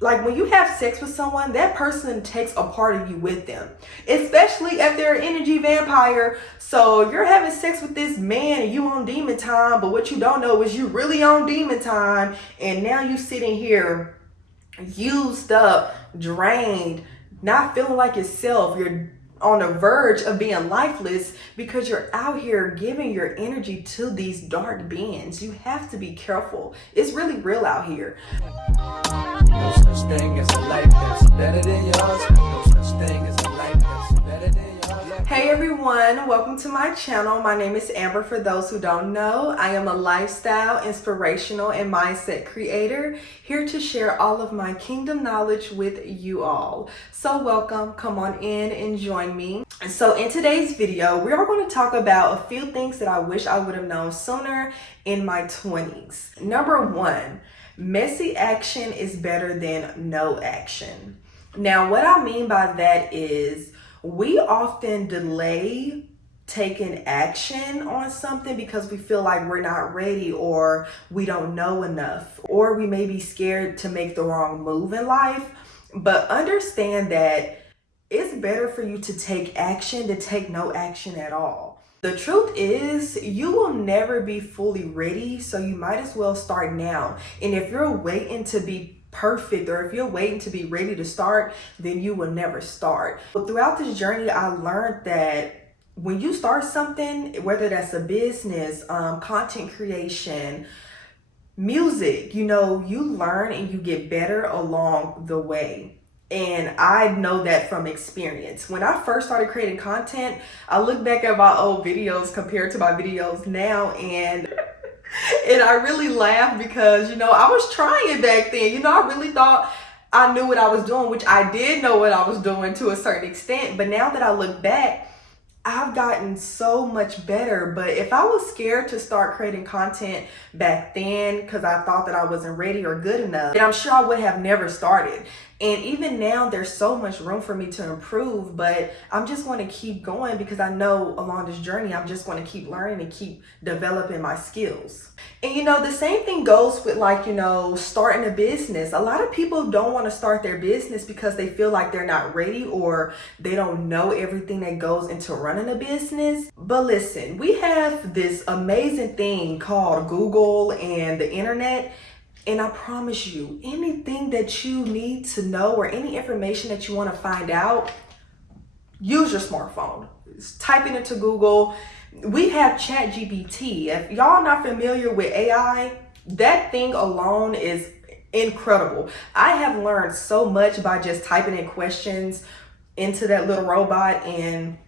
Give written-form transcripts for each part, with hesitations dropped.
like when you have sex with someone, that person takes a part of you with them, especially if they're an energy vampire. So you're having sex with this man and you on demon time, but what you don't know is you really on demon time. And now you sitting here used up, drained, not feeling like yourself. You're on the verge of being lifeless because you're out here giving your energy to these dark beings. You have to be careful. It's really real out here. No such thing as a life that's better than yours. No such thing as a life that's better than yours. Hey everyone, welcome to my channel. My name is Amber. For those who don't know, I am a lifestyle, inspirational, and mindset creator, here to share all of my kingdom knowledge with you all. So welcome, come on in and join me. And so in today's video, we are going to talk about a few things that I wish I would have known sooner in my 20s. Number one, messy action is better than no action. Now, what I mean by that is we often delay taking action on something because we feel like we're not ready, or we don't know enough, or we may be scared to make the wrong move in life. But understand that it's better for you to take action than take no action at all. The truth is, you will never be fully ready, so you might as well start now. And if you're waiting to be perfect, or if you're waiting to be ready to start, then you will never start. But throughout this journey, I learned that when you start something, whether that's a business, content creation, music, you learn and you get better along the way. And I know that from experience. When I first started creating content, I look back at my old videos compared to my videos now, and I really laugh because, I was trying back then. I really thought I knew what I was doing, which I did know what I was doing to a certain extent. But now that I look back, I've gotten so much better. But if I was scared to start creating content back then because I thought that I wasn't ready or good enough, then I'm sure I would have never started. And even now, there's so much room for me to improve, but I'm just going to keep going because I know along this journey, I'm just going to keep learning and keep developing my skills. And the same thing goes with starting a business. A lot of people don't want to start their business because they feel like they're not ready, or they don't know everything that goes into running a business. But listen, we have this amazing thing called Google and the internet. And I promise you, anything that you need to know or any information that you want to find out, use your smartphone. Type it into Google. We have ChatGPT. If y'all not familiar with AI, that thing alone is incredible. I have learned so much by just typing in questions into that little robot, and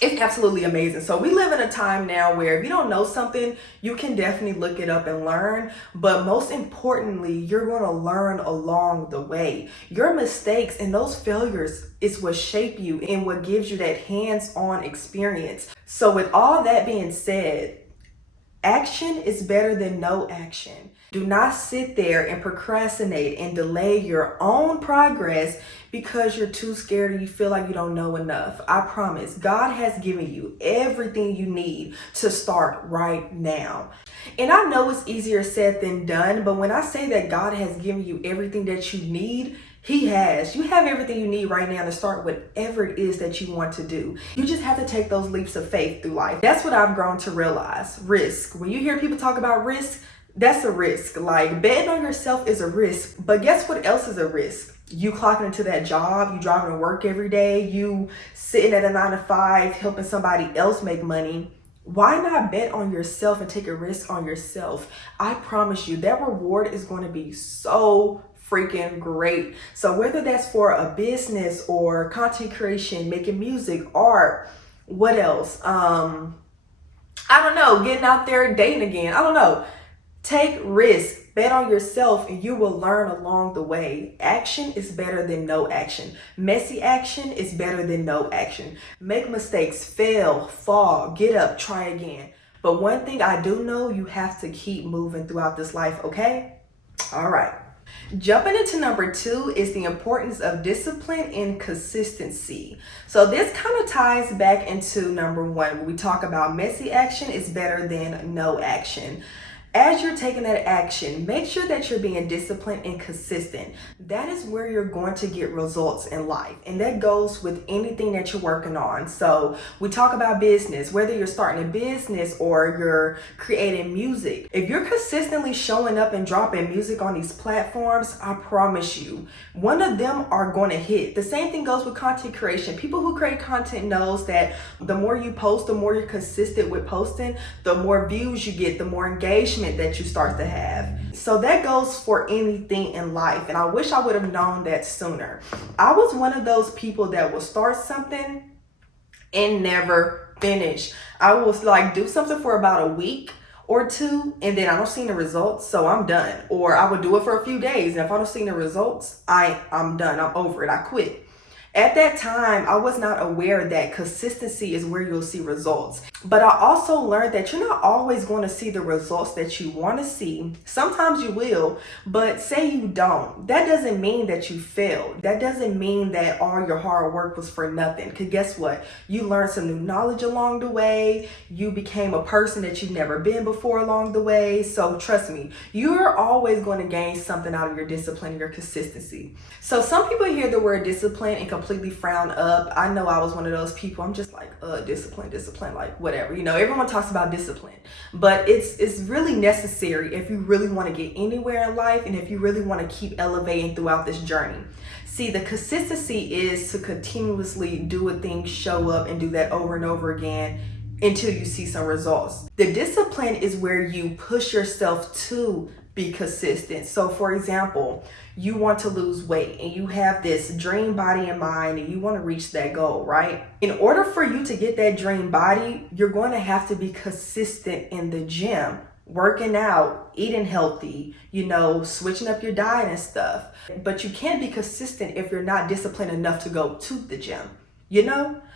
it's absolutely amazing. So we live in a time now where if you don't know something, you can definitely look it up and learn. But most importantly, you're going to learn along the way. Your mistakes and those failures is what shape you and what gives you that hands-on experience. So with all that being said, action is better than no action. Do not sit there and procrastinate and delay your own progress because you're too scared or you feel like you don't know enough. I promise, God has given you everything you need to start right now. And I know it's easier said than done, but when I say that God has given you everything that you need, He has. You have everything you need right now to start whatever it is that you want to do. You just have to take those leaps of faith through life. That's what I've grown to realize. Risk. When you hear people talk about risk, that's a risk. Like, betting on yourself is a risk. But guess what else is a risk? You clocking into that job, you driving to work every day, you sitting at a 9-to-5 helping somebody else make money. Why not bet on yourself and take a risk on yourself? I promise you that reward is going to be so freaking great. So whether that's for a business or content creation, making music, art, what else? I don't know, getting out there dating again. I don't know. Take risks, bet on yourself, and you will learn along the way. Action is better than no action. Messy action is better than no action. Make mistakes, fail, fall, get up, try again. But one thing I do know, you have to keep moving throughout this life, okay? All right. Jumping into number 2 is the importance of discipline and consistency. So this kind of ties back into number 1, when we talk about messy action is better than no action. As you're taking that action, make sure that you're being disciplined and consistent. That is where you're going to get results in life. And that goes with anything that you're working on. So we talk about business, whether you're starting a business or you're creating music. If you're consistently showing up and dropping music on these platforms, I promise you, one of them are going to hit. The same thing goes with content creation. People who create content knows that the more you post, the more you're consistent with posting, the more views you get, the more engagement that you start to have. So that goes for anything in life. And I wish I would have known that sooner. I was one of those people that will start something and never finish. I will like do something for about a week or two, and then I don't see the results, so I'm done. Or I would do it for a few days, and if I don't see the results, I'm done. I'm over it. I quit. At that time, I was not aware that consistency is where you'll see results. But I also learned that you're not always going to see the results that you want to see. Sometimes you will, but say you don't. That doesn't mean that you failed. That doesn't mean that all your hard work was for nothing. Because guess what? You learned some new knowledge along the way. You became a person that you've never been before along the way. So trust me, you're always going to gain something out of your discipline and your consistency. So some people hear the word discipline and completely frown up. I know I was one of those people. I'm just like, discipline, like whatever. You know, everyone talks about discipline, but it's really necessary if you really want to get anywhere in life and if you really want to keep elevating throughout this journey. See, the consistency is to continuously do a thing, show up, and do that over and over again until you see some results. The discipline is where you push yourself to be consistent. So for example, you want to lose weight and you have this dream body in mind and you want to reach that goal, right? In order for you to get that dream body, you're going to have to be consistent in the gym, working out, eating healthy, switching up your diet and stuff. But you can't be consistent if you're not disciplined enough to go to the gym.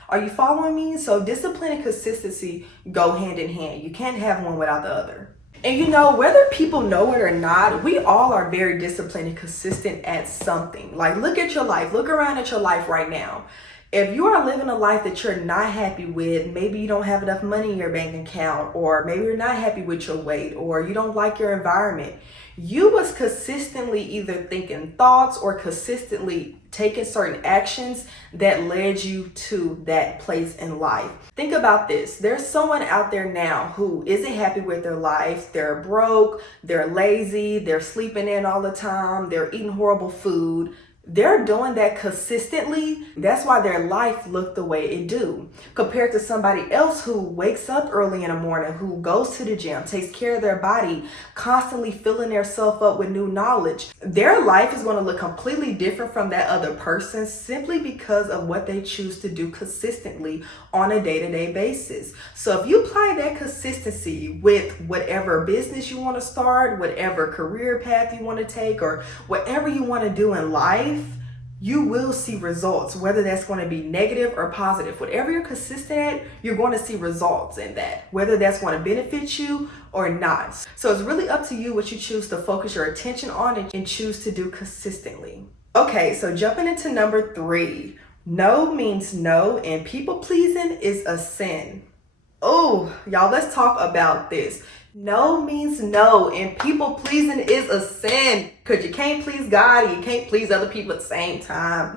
Are you following me? So discipline and consistency go hand in hand. You can't have one without the other. And whether people know it or not, we all are very disciplined and consistent at something. Like, look at your life. Look around at your life right now. If you are living a life that you're not happy with, maybe you don't have enough money in your bank account, or maybe you're not happy with your weight, or you don't like your environment, you was consistently either thinking thoughts or consistently taking certain actions that led you to that place in life. Think about this. There's someone out there now who isn't happy with their life. They're broke, they're lazy, they're sleeping in all the time, they're eating horrible food. They're doing that consistently. That's why their life looked the way it do, compared to somebody else who wakes up early in the morning, who goes to the gym, takes care of their body, constantly filling themselves up with new knowledge. Their life is going to look completely different from that other person simply because of what they choose to do consistently on a day-to-day basis. So if you apply that consistency with whatever business you want to start, whatever career path you want to take, or whatever you want to do in life, you will see results, whether that's going to be negative or positive. Whatever you're consistent at, you're going to see results in that, whether that's going to benefit you or not. So it's really up to you what you choose to focus your attention on and choose to do consistently. Okay, so jumping into number 3, no means no, and people pleasing is a sin. Oh, y'all, let's talk about this. No means no, and people pleasing is a sin, because you can't please God and you can't please other people at the same time.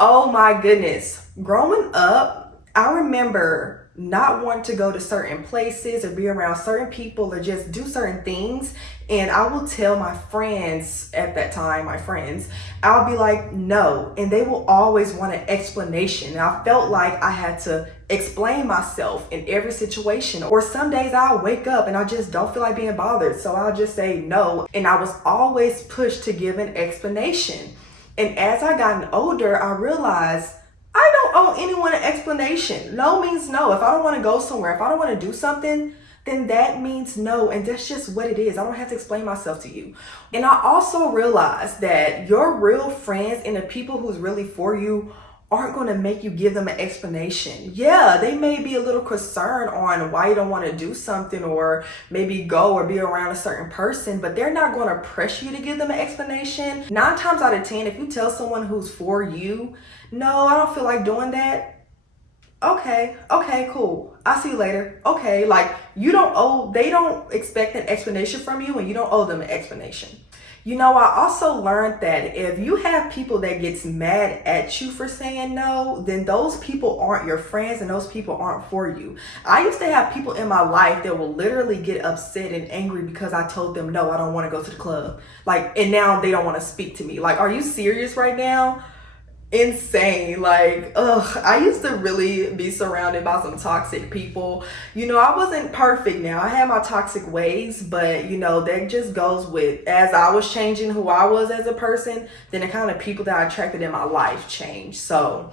Oh my goodness. Growing up, I remember not wanting to go to certain places or be around certain people or just do certain things. And I will tell my friends at that time, I'll be like, no. And they will always want an explanation. And I felt like I had to explain myself in every situation. Or some days I'll wake up and I just don't feel like being bothered. So I'll just say no. And I was always pushed to give an explanation. And as I gotten older, I realized I don't owe anyone an explanation. No means no. If I don't want to go somewhere, if I don't want to do something, then that means no. And that's just what it is. I don't have to explain myself to you. And I also realized that your real friends and the people who's really for you aren't going to make you give them an explanation. Yeah, they may be a little concerned on why you don't want to do something or maybe go or be around a certain person, but they're not going to press you to give them an explanation. 9 times out of 10, if you tell someone who's for you, no, I don't feel like doing that, Okay, cool. I'll see you later. Okay, like they don't expect an explanation from you and you don't owe them an explanation. I also learned that if you have people that gets mad at you for saying no, then those people aren't your friends and those people aren't for you. I used to have people in my life that will literally get upset and angry because I told them, no, I don't want to go to the club. And now they don't want to speak to me. Are you serious right now? Insane. I used to really be surrounded by some toxic people. I wasn't perfect now. I had my toxic ways, but that just goes with, as I was changing who I was as a person, then the kind of people that I attracted in my life changed. So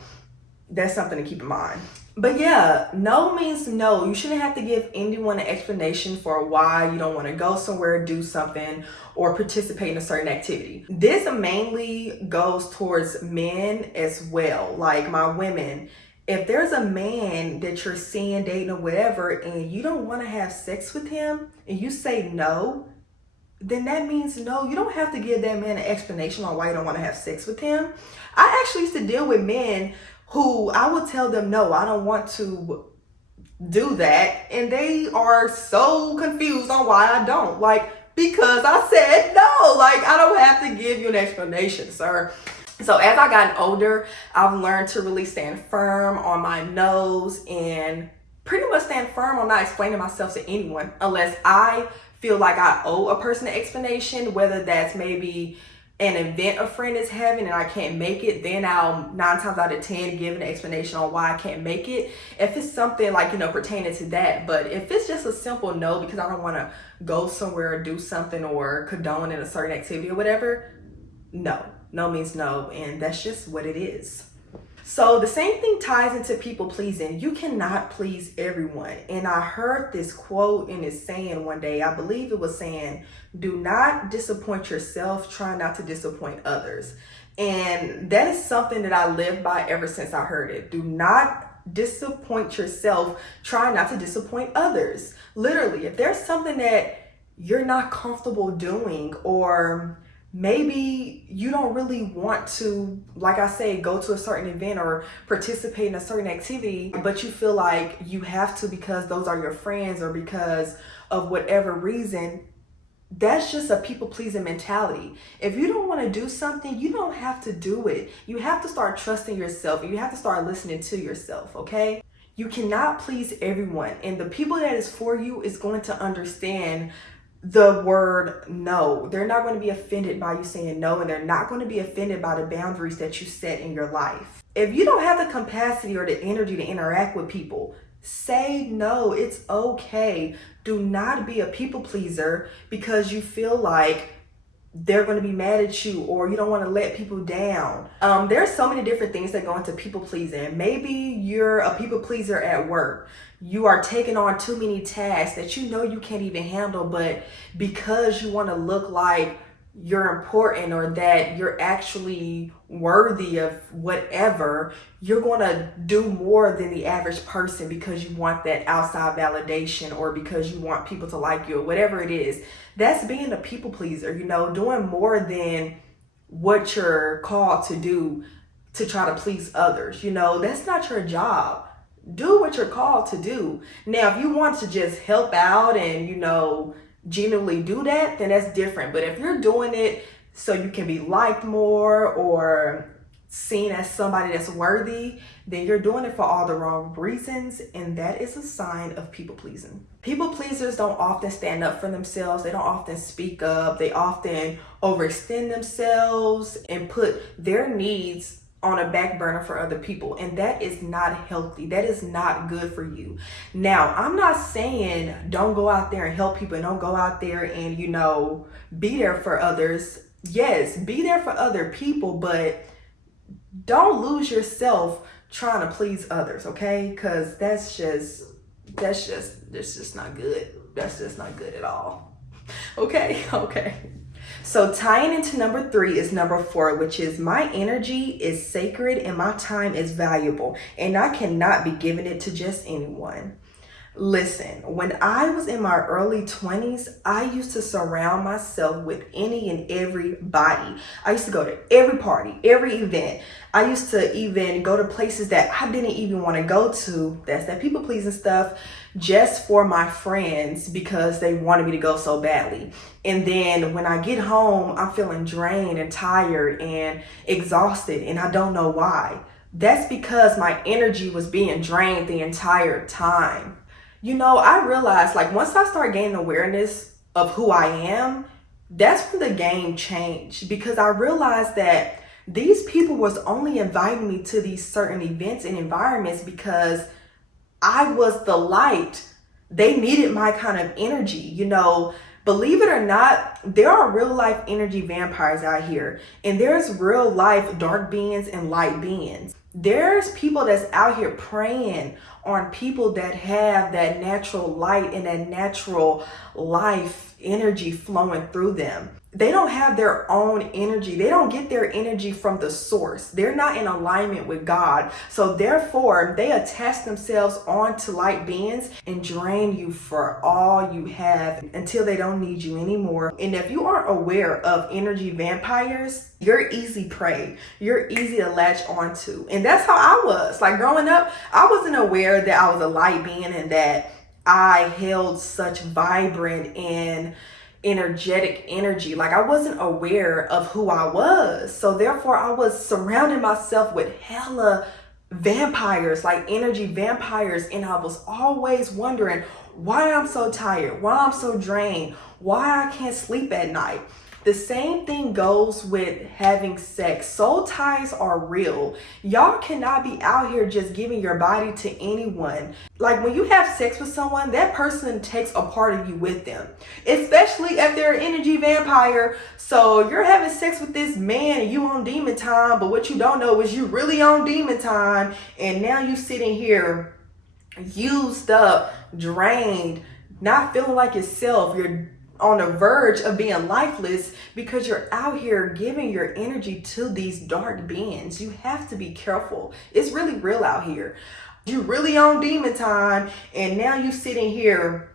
that's something to keep in mind. But yeah, no means no. You shouldn't have to give anyone an explanation for why you don't want to go somewhere, do something, or participate in a certain activity. This mainly goes towards men as well. Like my women, if there's a man that you're seeing, dating, or whatever, and you don't want to have sex with him, and you say no, then that means no. You don't have to give that man an explanation on why you don't want to have sex with him. I actually used to deal with men who I would tell them, no, I don't want to do that. And they are so confused on why I don't. Because I said no. I don't have to give you an explanation, sir. So as I gotten older, I've learned to really stand firm on my no's and pretty much stand firm on not explaining myself to anyone unless I feel like I owe a person an explanation, whether that's maybe an event a friend is having and I can't make it, then I'll 9 times out of 10 give an explanation on why I can't make it. If it's something pertaining to that. But if it's just a simple no because I don't want to go somewhere or do something or condone in a certain activity or whatever, no means no, and that's just what it is. So the same thing ties into people pleasing. You cannot please everyone. And I heard this quote in this saying one day. I believe it was saying, do not disappoint yourself, try not to disappoint others. And that is something that I lived by ever since I heard it. Do not disappoint yourself, try not to disappoint others. Literally, if there's something that you're not comfortable doing, or maybe you don't really want to, like I say, go to a certain event or participate in a certain activity, but you feel like you have to because those are your friends or because of whatever reason, that's just a people-pleasing mentality. If you don't want to do something, you don't have to do it. You have to start trusting yourself and you have to start listening to yourself, okay? You cannot please everyone, and the people that is for you is going to understand the word no. They're not going to be offended by you saying no, and they're not going to be offended by the boundaries that you set in your life. If you don't have the capacity or the energy to interact with people, say no. It's okay. Do not be a people pleaser because you feel like they're going to be mad at you or you don't want to let people down. There's so many different things that go into people pleasing. Maybe you're a people pleaser at work. You are taking on too many tasks that you know you can't even handle, but because you want to look like you're important or that you're actually worthy of whatever, you're going to do more than the average person because you want that outside validation or because you want people to like you or whatever it is. That's being a people pleaser, doing more than what you're called to do to try to please others. That's not your job. Do what you're called to do. Now, if you want to just help out and, genuinely do that, then that's different. But if you're doing it so you can be liked more or seen as somebody that's worthy, then you're doing it for all the wrong reasons, and that is a sign of people pleasing. People pleasers don't often stand up for themselves. They don't often speak up. They often overextend themselves and put their needs on a back burner for other people, and that is not healthy. That is not good for you. Now, I'm not saying don't go out there and help people and don't go out there and be there for others. Yes, be there for other people, but don't lose yourself trying to please others, okay? Because that's just not good. That's just not good at all. Okay. So tying into number 3 is number 4, which is my energy is sacred and my time is valuable and I cannot be giving it to just anyone. Listen, when I was in my early 20s, I used to surround myself with any and everybody. I used to go to every party, every event. I used to even go to places that I didn't even want to go to. That's that people pleasing stuff, just for my friends because they wanted me to go so badly. And then when I get home, I'm feeling drained and tired and exhausted, and I don't know why. That's because my energy was being drained the entire time. You know, I realized, like, once I start gaining awareness of who I am, that's when the game changed, because I realized that these people was only inviting me to these certain events and environments because I was the light. They needed my kind of energy. You know, believe it or not, there are real life energy vampires out here, and there's real life dark beings and light beings. There's people that's out here preying on people that have that natural light and that natural life energy flowing through them. They don't have their own energy. They don't get their energy from the source. They're not in alignment with God. So therefore, they attach themselves onto light beings and drain you for all you have until they don't need you anymore. And if you aren't aware of energy vampires, you're easy prey. You're easy to latch onto. And that's how I was. Like, growing up, I wasn't aware that I was a light being and that I held such vibrant and energetic energy. Like, I wasn't aware of who I was. So therefore, I was surrounding myself with hella vampires, like energy vampires. And I was always wondering why I'm so tired, why I'm so drained, why I can't sleep at night. The same thing goes with having sex. Soul ties are real. Y'all cannot be out here just giving your body to anyone. Like, when you have sex with someone, that person takes a part of you with them, especially if they're an energy vampire. So you're having sex with this man and you on demon time, but what you don't know is you really on demon time. And now you sitting here used up, drained, not feeling like yourself. You're on the verge of being lifeless because you're out here giving your energy to these dark beings. You have to be careful. It's really real out here. You really on demon time, and now you sitting here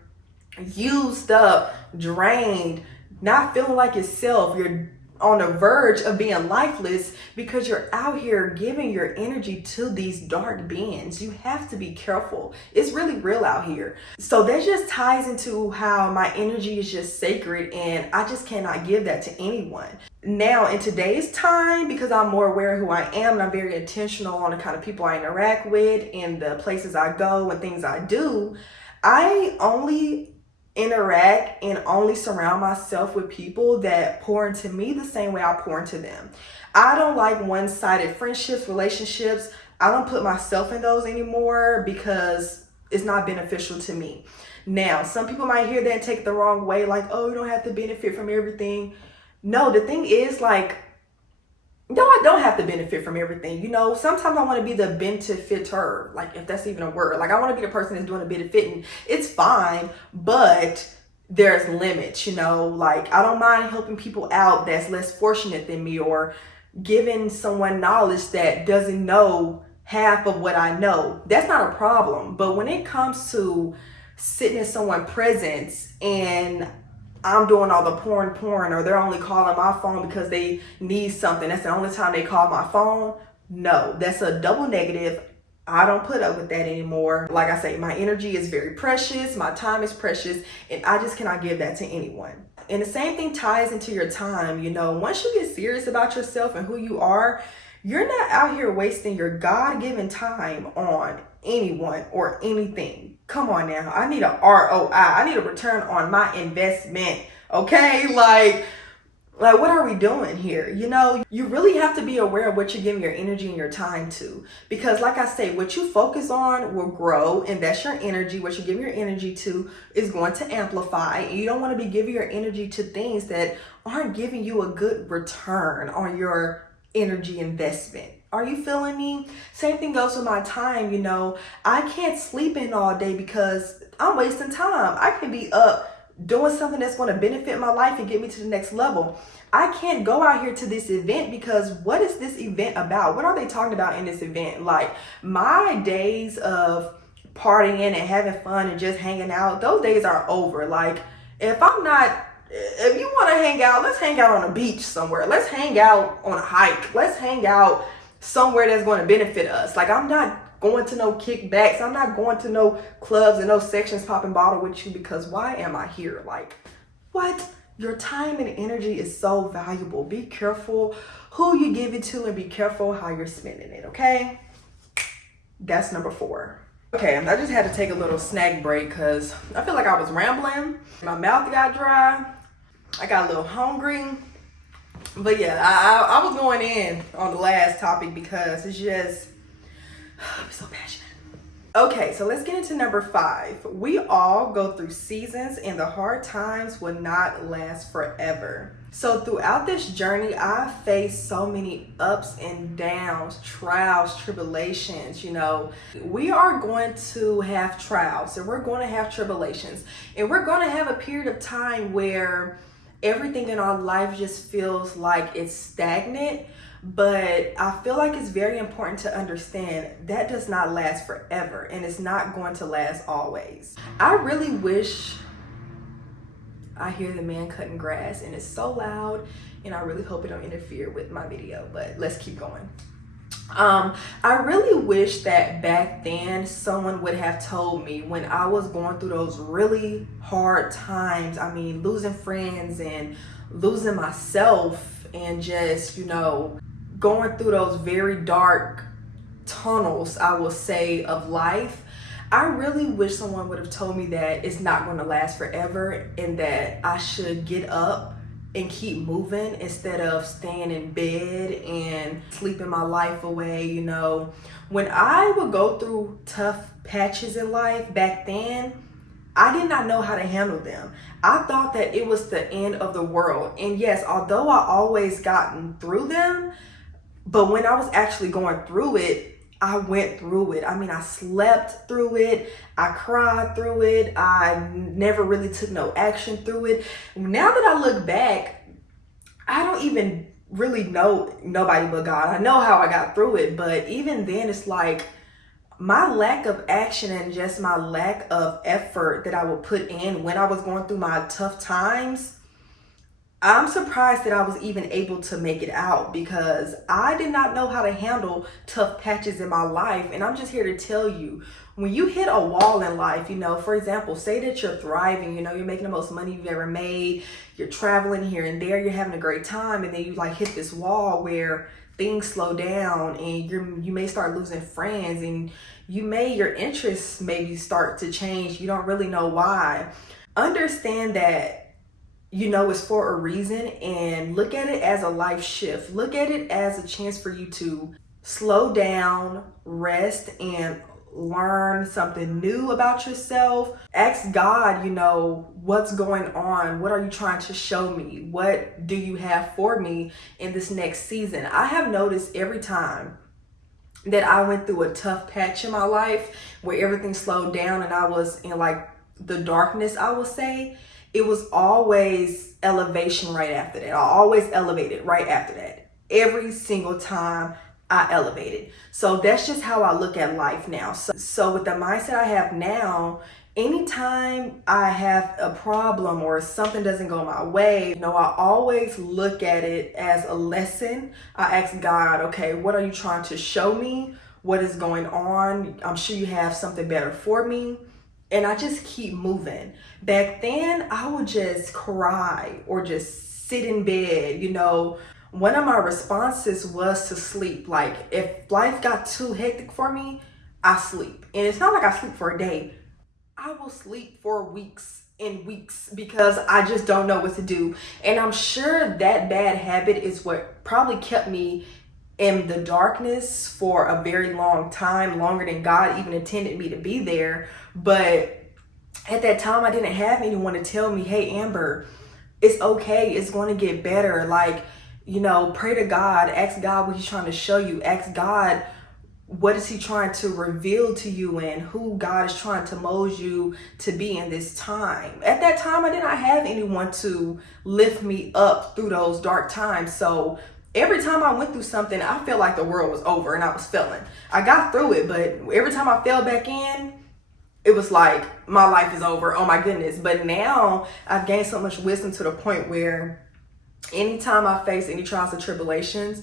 used up, drained, not feeling like yourself. You're on the verge of being lifeless because you're out here giving your energy to these dark beings. You have to be careful. It's really real out here. So that just ties into how my energy is just sacred, and I just cannot give that to anyone. Now, in today's time, because I'm more aware of who I am and I'm very intentional on the kind of people I interact with and the places I go and things I do, I only interact and only surround myself with people that pour into me the same way I pour into them. I don't like one-sided friendships, relationships. I don't put myself in those anymore because it's not beneficial to me. Now, some people might hear that and take it the wrong way, like, oh, you don't have to benefit from everything. No, the thing is, like, no, I don't have to benefit from everything. You know, sometimes I want to be the benefiter, like, if that's even a word. Like, I want to be the person that's doing a benefiting. It's fine, but there's limits, you know. Like, I don't mind helping people out that's less fortunate than me, or giving someone knowledge that doesn't know half of what I know. That's not a problem. But when it comes to sitting in someone's presence and I'm doing all the porn, or they're only calling my phone because they need something, that's the only time they call my phone, no, that's a double negative. I don't put up with that anymore. Like I say, my energy is very precious, my time is precious, and I just cannot give that to anyone. And the same thing ties into your time. You know, once you get serious about yourself and who you are, you're not out here wasting your God-given time on anyone or anything. Come on now. I need a ROI. I need a return on my investment. Okay? Like what are we doing here? You know, you really have to be aware of what you're giving your energy and your time to. Because like I say, what you focus on will grow, and that's your energy. What you give your energy to is going to amplify. And you don't want to be giving your energy to things that aren't giving you a good return on your energy investment. Are you feeling me? Same thing goes with my time. You know, I can't sleep in all day because I'm wasting time. I can be up doing something that's going to benefit my life and get me to the next level. I can't go out here to this event because what is this event about? What are they talking about in this event? Like, my days of partying and having fun and just hanging out, those days are over. Like, if you want to hang out, let's hang out on a beach somewhere. Let's hang out on a hike. Let's hang out somewhere that's going to benefit us. Like, I'm not going to no kickbacks. I'm not going to no clubs and no sections popping bottle with you, because why am I here? Like, what? Your time and energy is so valuable. Be careful who you give it to and be careful how you're spending it, okay? That's number 4. Okay, I just had to take a little snack break because I feel like I was rambling. My mouth got dry. I got a little hungry. But yeah, I was going in on the last topic because it's just, I'm so passionate. Okay, so let's get into number 5. We all go through seasons and the hard times will not last forever. So throughout this journey, I faced so many ups and downs, trials, tribulations. We are going to have trials and we're going to have tribulations, and we're going to have a period of time where everything in our life just feels like it's stagnant. But I feel like it's very important to understand that does not last forever, and it's not going to last always. I really wish I hear the man cutting grass, and it's so loud, and I really hope it don't interfere with my video, but let's keep going. I really wish that back then someone would have told me when I was going through those really hard times. I mean, losing friends and losing myself and just, going through those very dark tunnels, I will say, of life. I really wish someone would have told me that it's not going to last forever and that I should get up and keep moving instead of staying in bed and sleeping my life away. When I would go through tough patches in life back then, I did not know how to handle them. I thought that it was the end of the world. And yes, although I always gotten through them, but when I was actually going through it, I went through it. I mean, I slept through it. I cried through it. I never really took no action through it. Now that I look back, I don't even really know nobody but God. I know how I got through it, but even then it's like my lack of action and just my lack of effort that I would put in when I was going through my tough times, I'm surprised that I was even able to make it out, because I did not know how to handle tough patches in my life. And I'm just here to tell you, when you hit a wall in life, for example, say that you're thriving, you're making the most money you've ever made, you're traveling here and there, you're having a great time, and then you hit this wall where things slow down and you may start losing friends, and your interests maybe start to change. You don't really know why. Understand that it's for a reason, and look at it as a life shift. Look at it as a chance for you to slow down, rest, and learn something new about yourself. Ask God, what's going on? What are you trying to show me? What do you have for me in this next season? I have noticed every time that I went through a tough patch in my life where everything slowed down and I was in the darkness, I will say, it was always elevation right after that. I always elevated right after that. Every single time I elevated. So that's just how I look at life now. So with the mindset I have now, anytime I have a problem or something doesn't go my way, I always look at it as a lesson. I ask God, okay, what are you trying to show me? What is going on? I'm sure you have something better for me. And I just keep moving. Back then, I would just cry or just sit in bed. One of my responses was to sleep. Like, if life got too hectic for me, I sleep. And it's not like I sleep for a day. I will sleep for weeks and weeks because I just don't know what to do. And I'm sure that bad habit is what probably kept me in the darkness for a very long time, longer than God even intended me to be there. But at that time, I didn't have anyone to tell me, hey, Amber, it's okay. It's going to get better. Pray to God. Ask God what he's trying to show you. Ask God, what is he trying to reveal to you and who God is trying to mold you to be in this time. At that time, I did not have anyone to lift me up through those dark times. So every time I went through something, I felt like the world was over and I was failing. I got through it, but every time I fell back in, it was like my life is over. Oh my goodness. But now I've gained so much wisdom to the point where anytime I face any trials and tribulations,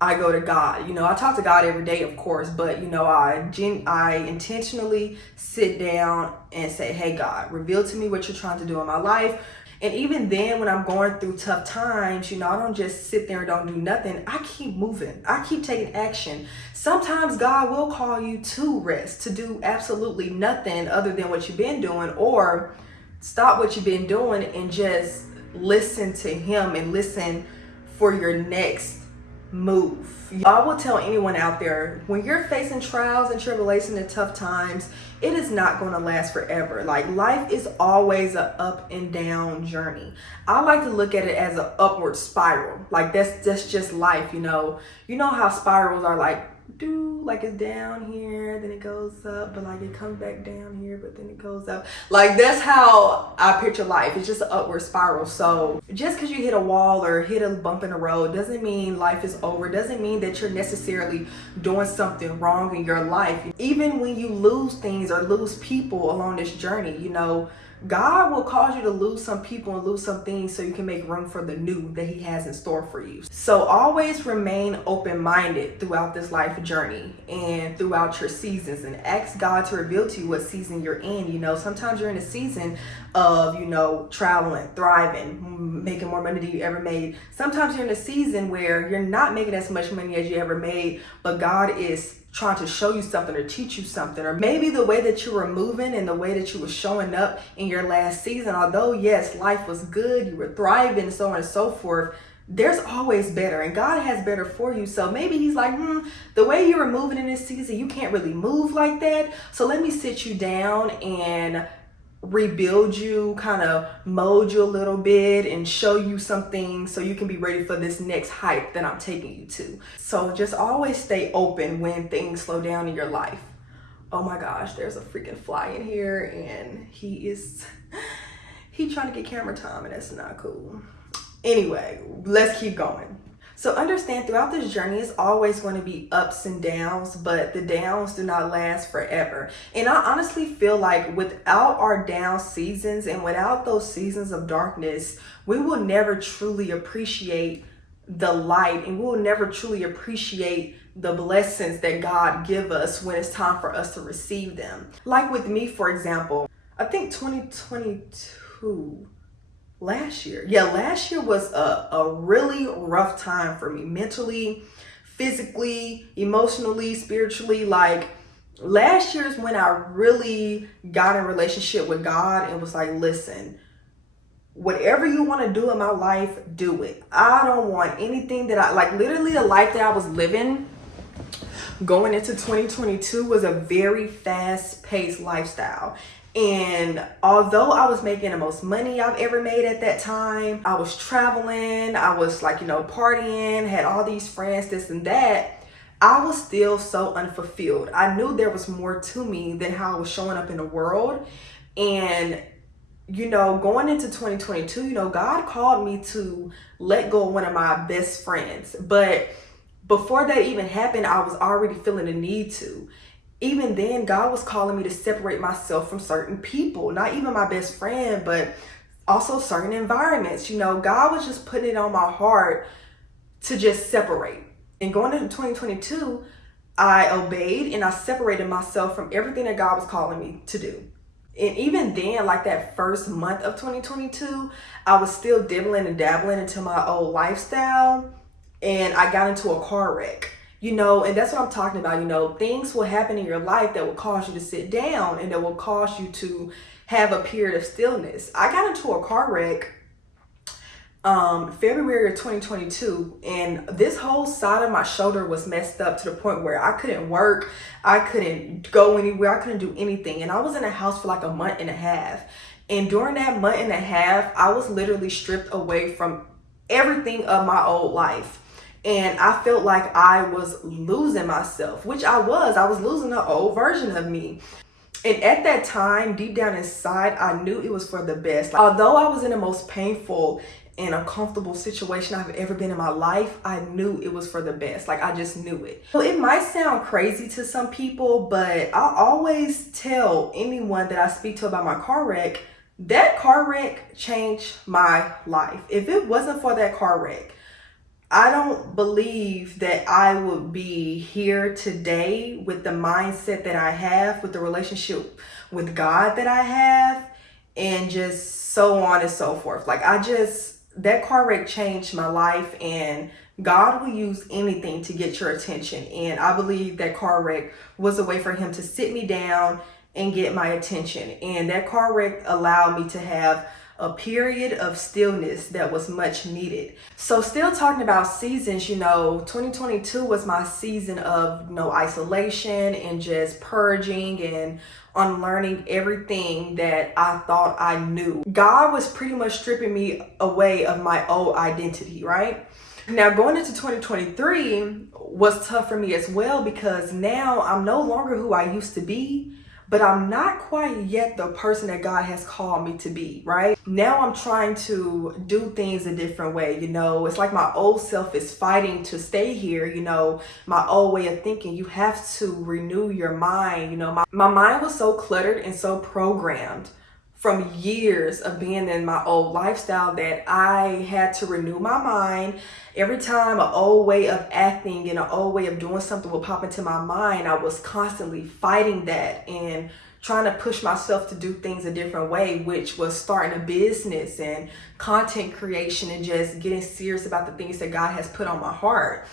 I go to God. You know, I talk to God every day, of course, but you know, I intentionally sit down and say, hey God, reveal to me what you're trying to do in my life. And even then, when I'm going through tough times, you know, I don't just sit there and don't do nothing. I keep moving. I keep taking action. Sometimes God will call you to rest, to do absolutely nothing other than what you've been doing, or stop what you've been doing and just listen to him and listen for your next move. I will tell anyone out there, when you're facing trials and tribulations and tough times, it is not going to last forever. Like, life is always an up and down journey. I like to look at it as an upward spiral. Like, that's just life. You know how spirals are, like it's down here, then it goes up, but like it comes back down here, but then it goes up. Like, that's how I picture life. It's just an upward spiral. So just because you hit a wall or hit a bump in the road doesn't mean life is over. Doesn't mean that you're necessarily doing something wrong in your life. Even when you lose things or lose people along this journey, you know, God will cause you to lose some people and lose some things so you can make room for the new that he has in store for you. So always remain open-minded throughout this life journey and throughout your seasons, and ask God to reveal to you what season you're in. You know, sometimes you're in a season of, you know, traveling, thriving, making more money than you ever made. Sometimes you're in a season where you're not making as much money as you ever made, but God is trying to show you something or teach you something. Or maybe the way that you were moving and the way that you were showing up in your last season, although yes, life was good, you were thriving, so on and so forth, there's always better, and God has better for you. So maybe he's like, the way you were moving in this season, you can't really move like that. So let me sit you down and rebuild you, kind of mold you a little bit and show you some things so you can be ready for this next hype that I'm taking you to. So just always stay open when things slow down in your life. Oh my gosh, there's a freaking fly in here, and he's trying to get camera time, and that's not cool. Anyway, let's keep going. So understand, throughout this journey, it's always going to be ups and downs, but the downs do not last forever. And I honestly feel like without our down seasons and without those seasons of darkness, we will never truly appreciate the light, and we will never truly appreciate the blessings that God give us when it's time for us to receive them. Like with me, for example, I think 2022, last year was a really rough time for me, mentally, physically, emotionally, spiritually. Like, last year is when I really got in relationship with God and was like, listen, whatever you want to do in my life, do it. I don't want anything that literally the life that I was living going into 2022 was a very fast-paced lifestyle. And although I was making the most money I've ever made at that time, I was traveling, I was partying, had all these friends, this and that, I was still so unfulfilled. I knew there was more to me than how I was showing up in the world. And, going into 2022, God called me to let go of one of my best friends. But before that even happened, I was already feeling the need to. Even then, God was calling me to separate myself from certain people, not even my best friend, but also certain environments. God was just putting it on my heart to just separate. And going into 2022, I obeyed and I separated myself from everything that God was calling me to do. And even then, that first month of 2022, I was still dibbling and dabbling into my old lifestyle, and I got into a car wreck. And that's what I'm talking about. Things will happen in your life that will cause you to sit down and that will cause you to have a period of stillness. I got into a car wreck February of 2022, and this whole side of my shoulder was messed up to the point where I couldn't work, I couldn't go anywhere, I couldn't do anything. And I was in a house for a month and a half. And during that month and a half, I was literally stripped away from everything of my old life. And I felt like I was losing myself, which I was losing the old version of me. And at that time, deep down inside, I knew it was for the best. Although I was in the most painful in a comfortable situation I've ever been in my life, I knew it was for the best. Like, I just knew it. So it might sound crazy to some people, but I always tell anyone that I speak to about my car wreck, that car wreck changed my life. If it wasn't for that car wreck, I don't believe that I would be here today with the mindset that I have, with the relationship with God that I have, and just so on and so forth. Like, that car wreck changed my life, and God will use anything to get your attention. And I believe that car wreck was a way for him to sit me down and get my attention. And that car wreck allowed me to have a period of stillness that was much needed. So still talking about seasons, 2022 was my season of isolation and just purging and unlearning everything that I thought I knew. God was pretty much stripping me away of my old identity, right? Now, going into 2023 was tough for me as well, because now I'm no longer who I used to be, but I'm not quite yet the person that God has called me to be, right? Now I'm trying to do things a different way, It's like my old self is fighting to stay here, my old way of thinking. You have to renew your mind, My mind was so cluttered and so programmed from years of being in my old lifestyle that I had to renew my mind. Every time an old way of acting and an old way of doing something would pop into my mind, I was constantly fighting that and trying to push myself to do things a different way, which was starting a business and content creation and just getting serious about the things that God has put on my heart.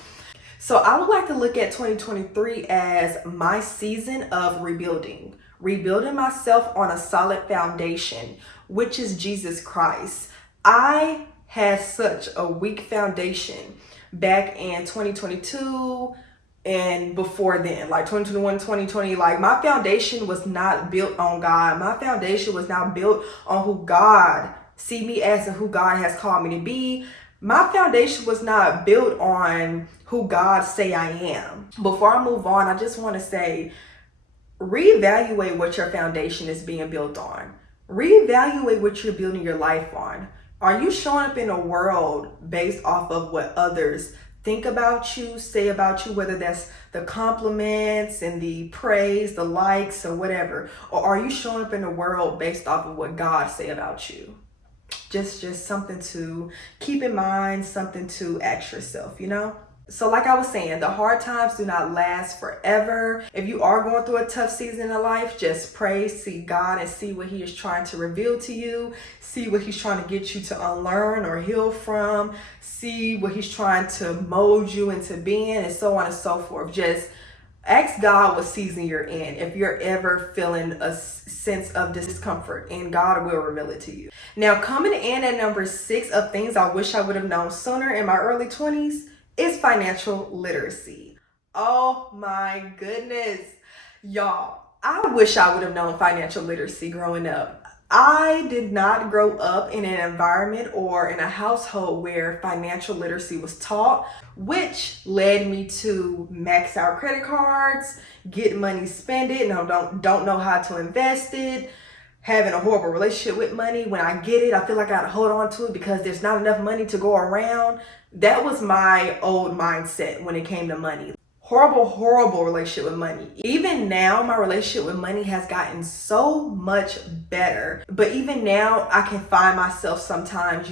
So I would like to look at 2023 as my season of rebuilding myself on a solid foundation, which is Jesus Christ. I had such a weak foundation back in 2022 and before then, like 2021, 2020, like my foundation was not built on God. My foundation was not built on who God see me as and who God has called me to be. My foundation was not built on who God say I am. Before I move on, I just want to say, reevaluate what your foundation is being built on. Reevaluate what you're building your life on. Are you showing up in a world based off of what others think about you, say about you, whether that's the compliments and the praise, the likes or whatever? Or are you showing up in the world based off of what God say about you? Just something to keep in mind, something to ask yourself, So like I was saying, the hard times do not last forever. If you are going through a tough season in life, just pray, seek God, and see what he is trying to reveal to you. See what he's trying to get you to unlearn or heal from. See what he's trying to mold you into being, and so on and so forth. Just ask God what season you're in if you're ever feeling a sense of discomfort, and God will reveal it to you. Now, coming in at number 6 of things I wish I would have known sooner in my early 20s is financial literacy. Oh my goodness. Y'all, I wish I would have known financial literacy growing up. I did not grow up in an environment or in a household where financial literacy was taught, which led me to max out credit cards, get money, spend it, and don't know how to invest it, having a horrible relationship with money. When I get it, I feel like I gotta hold on to it because there's not enough money to go around. That was my old mindset when it came to money. Horrible relationship with money. Even now, my relationship with money has gotten so much better. But even now, I can find myself sometimes,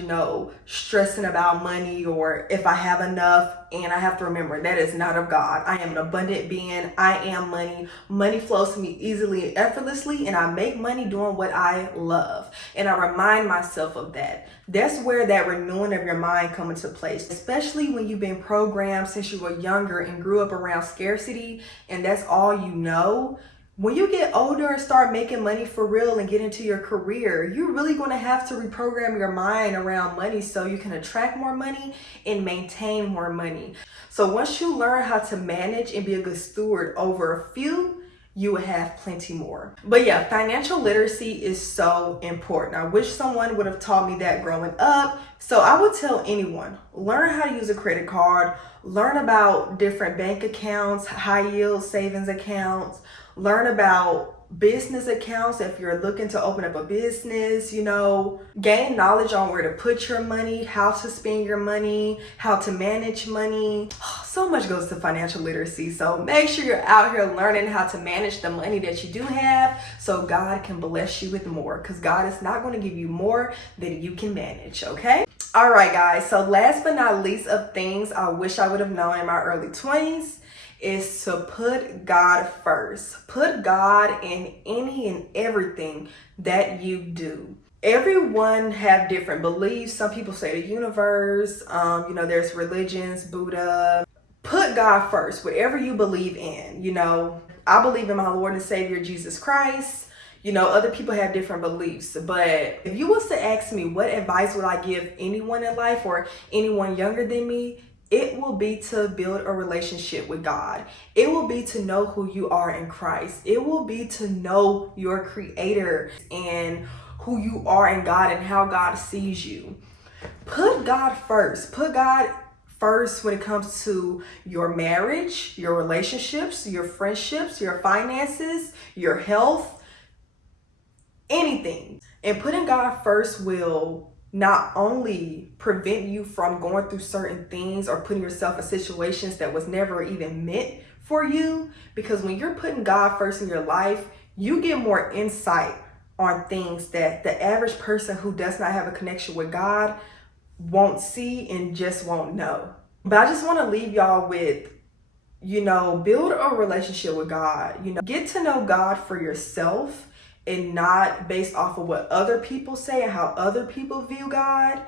stressing about money or if I have enough. And I have to remember that is not of God. I am an abundant being. I am money. Money flows to me easily and effortlessly, and I make money doing what I love. And I remind myself of that. That's where that renewing of your mind comes into place, especially when you've been programmed since you were younger and grew up around scarcity, and that's all you know. When you get older and start making money for real and get into your career, you're really going to have to reprogram your mind around money so you can attract more money and maintain more money. So once you learn how to manage and be a good steward over a few, you will have plenty more. But yeah, financial literacy is so important. I wish someone would have taught me that growing up. So I would tell anyone, learn how to use a credit card, learn about different bank accounts, high yield savings accounts, learn about business accounts if you're looking to open up a business, gain knowledge on where to put your money, how to spend your money, how to manage money. So much goes to financial literacy. So make sure you're out here learning how to manage the money that you do have so God can bless you with more, because God is not going to give you more than you can manage, okay? All right, guys. So last but not least of things I wish I would have known in my early 20s is to put God first. Put God in any and everything that you do. Everyone have different beliefs. Some people say the universe, there's religions, Buddha. Put God first, whatever you believe in. I believe in my Lord and Savior, Jesus Christ. Other people have different beliefs, but if you was to ask me what advice would I give anyone in life or anyone younger than me, it will be to build a relationship with God. It will be to know who you are in Christ. It will be to know your Creator and who you are in God and how God sees you. Put God first. Put God first when it comes to your marriage, your relationships, your friendships, your finances, your health, anything. And putting God first will not only prevent you from going through certain things or putting yourself in situations that was never even meant for you, because when you're putting God first in your life, you get more insight on things that the average person who does not have a connection with God won't see and just won't know. But I just want to leave y'all with, build a relationship with God. Get to know God for yourself, and not based off of what other people say and how other people view God.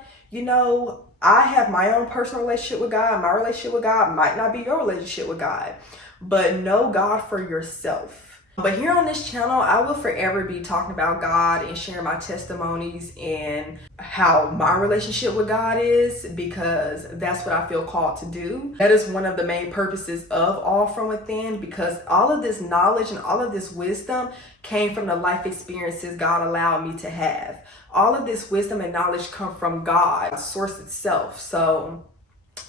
I have my own personal relationship with God. My relationship with God might not be your relationship with God, but know God for yourself. But here on this channel, I will forever be talking about God and sharing my testimonies and how my relationship with God is, because that's what I feel called to do. That is one of the main purposes of All From Within, because all of this knowledge and all of this wisdom came from the life experiences God allowed me to have. All of this wisdom and knowledge come from God, source itself. So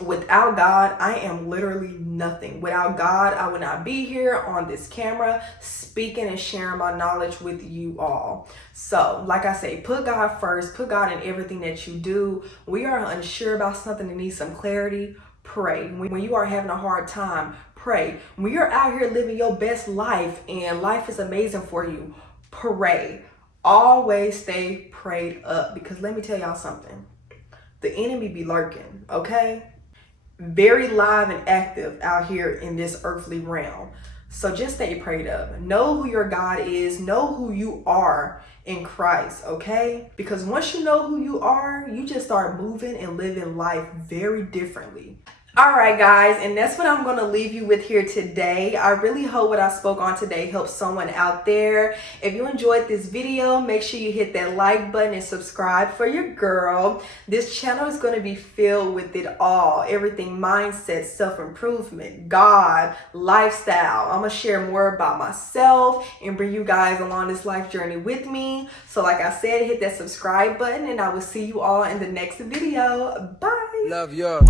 without God, I am literally nothing. Without God, I would not be here on this camera speaking and sharing my knowledge with you all. So, like I say, put God first. Put God in everything that you do. When you are unsure about something and need some clarity, pray. When you are having a hard time, pray. When you're out here living your best life and life is amazing for you, pray. Always stay prayed up, because let me tell y'all something. The enemy be lurking, okay? Very live and active out here in this earthly realm. So just stay prayed up. Know who your God is. Know who you are in Christ, okay? Because once you know who you are, you just start moving and living life very differently. All right, guys, and that's what I'm going to leave you with here today. I really hope what I spoke on today helps someone out there. If you enjoyed this video, make sure you hit that like button and subscribe for your girl. This channel is going to be filled with it all. Everything mindset, self-improvement, God, lifestyle. I'm going to share more about myself and bring you guys along this life journey with me. So like I said, hit that subscribe button, and I will see you all in the next video. Bye. Love yours.